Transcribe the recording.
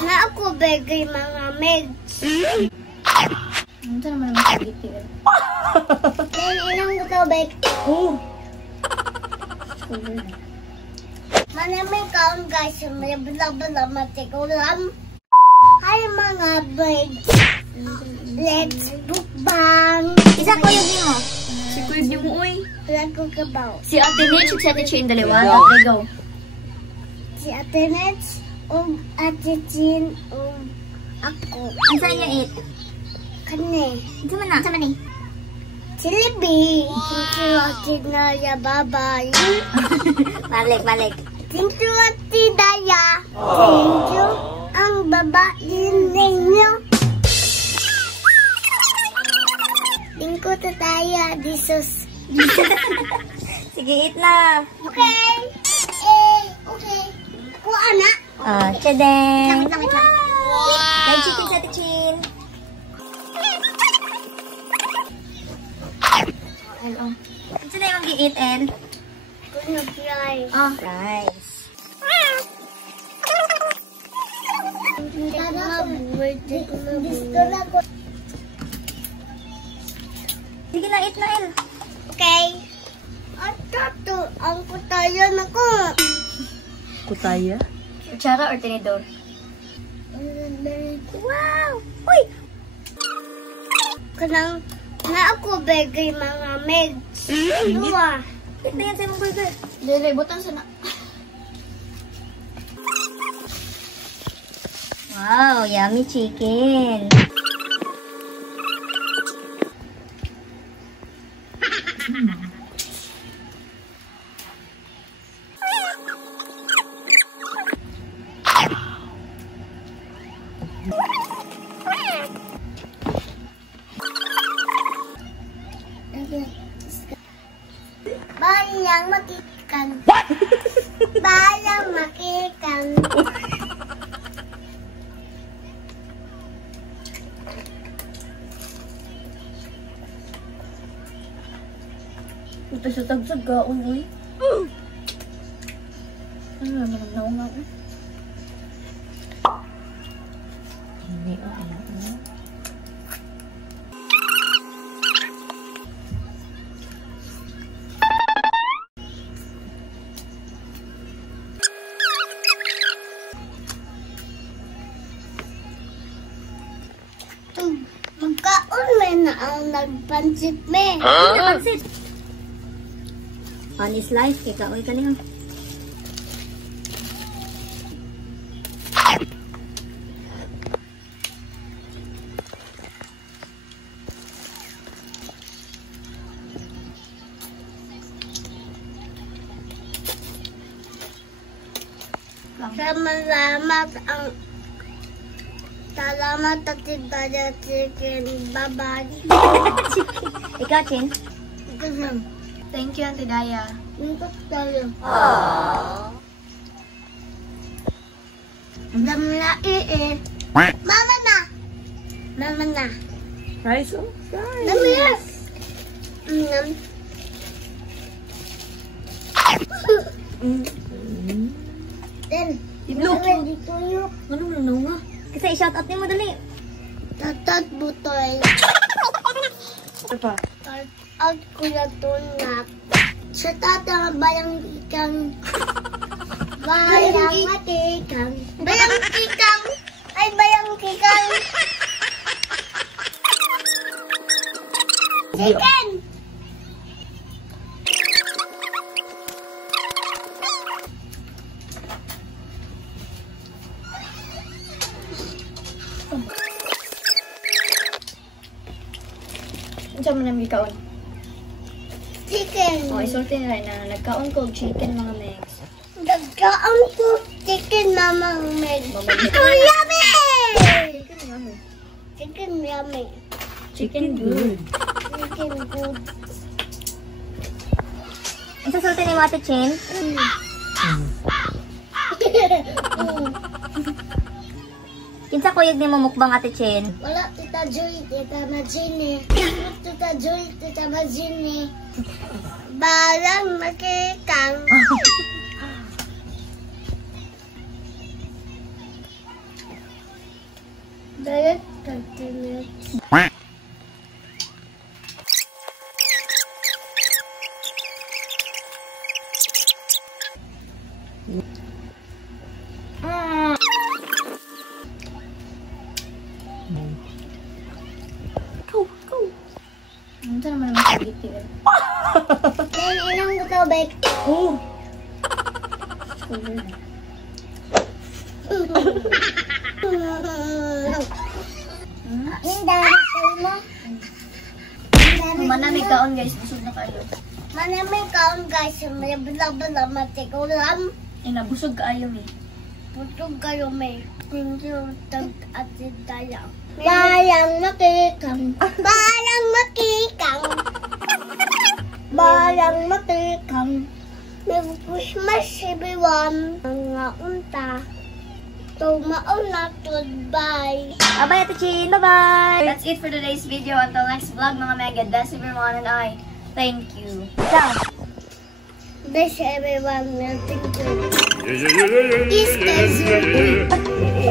Na ako bagay mga meds. Ano naman ang magigiti? Ilang ko bag. Oh! Manamay kaon guys, may bala-bala matikulam. Hi mga birds. Let's bookbang. Isa ko yung mo. Si Kuya yung mo, uy. Lago kabaw. Si Ate Nitch, si Ate Chin, dalawa. Okay, go. Si Ate Nets, Ate Chin, ako. Ang saan niya it? Kani. Ito man na. Sama ni. Si Libby. Thank you, Ate Naya. Bye-bye. Balik. Thank you, Ate Daya. Thank you. Ang babae ninyo. Thank you, Tataya. Jesus. Sige, eat na. Okay. Okay. Kuha na. Chedeng. Wait lang. Kay chicken sa Ate Chin. Hello. Ito na yung mag-i-eat, El. Kuna fries. Rice. Gusto na ko. Sige na, eat na, El. Okay. At tato, ang kutayan ako. Kutaya? Kutsara or tinidor? Wow! Uy! Kanang na ako bagay mga meds. Dua. Eat na yan sa imong burger. Dere, butang sana. Wow, yummy chicken. Bayang makikan. Bayang makikan. Ito sa tagsag gaon, uy. Ano naman ang naunga ko? Hindi, ano. Magkaon may na ang nagpansit me. Pansit. Honest life, kaya kaoy ka niya. Salamat at Daya Chicken. Bye-bye. Ikaw, Chin? Ganun. Thank you, Auntie Daya. Ingat tayo. Dami na Mama na. Mama na. Rice, oh? Rice. Dami na. Then, Look. dito yung Ano mo na nga? Kasi i-shoutout niyo mo dali. tatat butoy. Ito pa. Out ko na tunak. Sa tata bayang ikang. Bayang ikang. Bayang ikang. Ay, bayang ikang. Chicken! Ano mo na may kaon? Chicken. Isulti na rin na nagkaon ko og chicken mga megs. Nagkaan ko chicken mamang meg. Mamang meg. Oh, yummy! Chicken yummy. Chicken yummy. Chicken good. Chicken good. Ang sasulti ni Ate Chin? Kinsa kuyog ni mo mukbang Ate Chin? Wala, Tita Joy, Tita Majine. Tita Joy, Tita Majine. Balang makikang. Direct 30 minutes. Ano naman naman sa giti eh. Then, ilang tubig? Oh! Yung dami mo. Manamig kaon guys, busog na kayo. Manamig kaon guys, may bala-bala matikulam. Busog kaayo eh. Putog kayo may. Thank you, tag-atid tayo. Balang makikang. Balang makikang. Balang makikang. Merry Christmas everyone. Mga unta. Tumaon na to. Bye. Bye-bye, Ate Chin. Bye-bye! That's it for today's video. Until next vlog, mga mega. That's everyone and I. Thank you. Ciao! Bless everyone. Thank you. Yeah, yeah, yeah, yeah, yeah, Easter yeah, yeah, yeah.